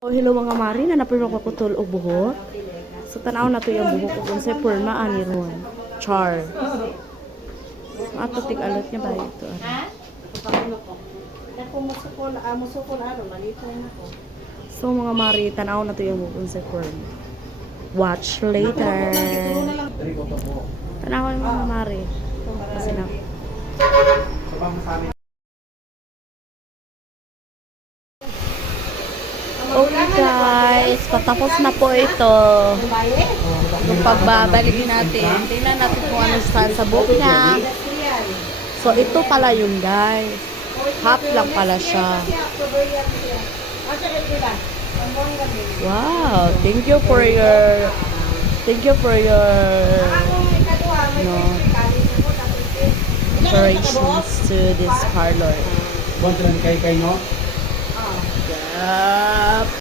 Oh, hello mga mari, nanapin ako kutol o buhok. So, tanaw na to yung buhok ko kung sa purma ani ron. Char. Ato tik alot niya ba ito? So, mga mari, tanaw na to yung buhok kung sa purma. Watch later. Tanaw yung mga mari. Kasi na. Okay guys, patapos na po ito. Yung pagbabalik natin. Tingnan natin kung ano sa buhok niya. So, ito pala yung guys. Half lang pala siya. Wow, thank you for your operations to this parlor. Buwan lang kay no? Yup.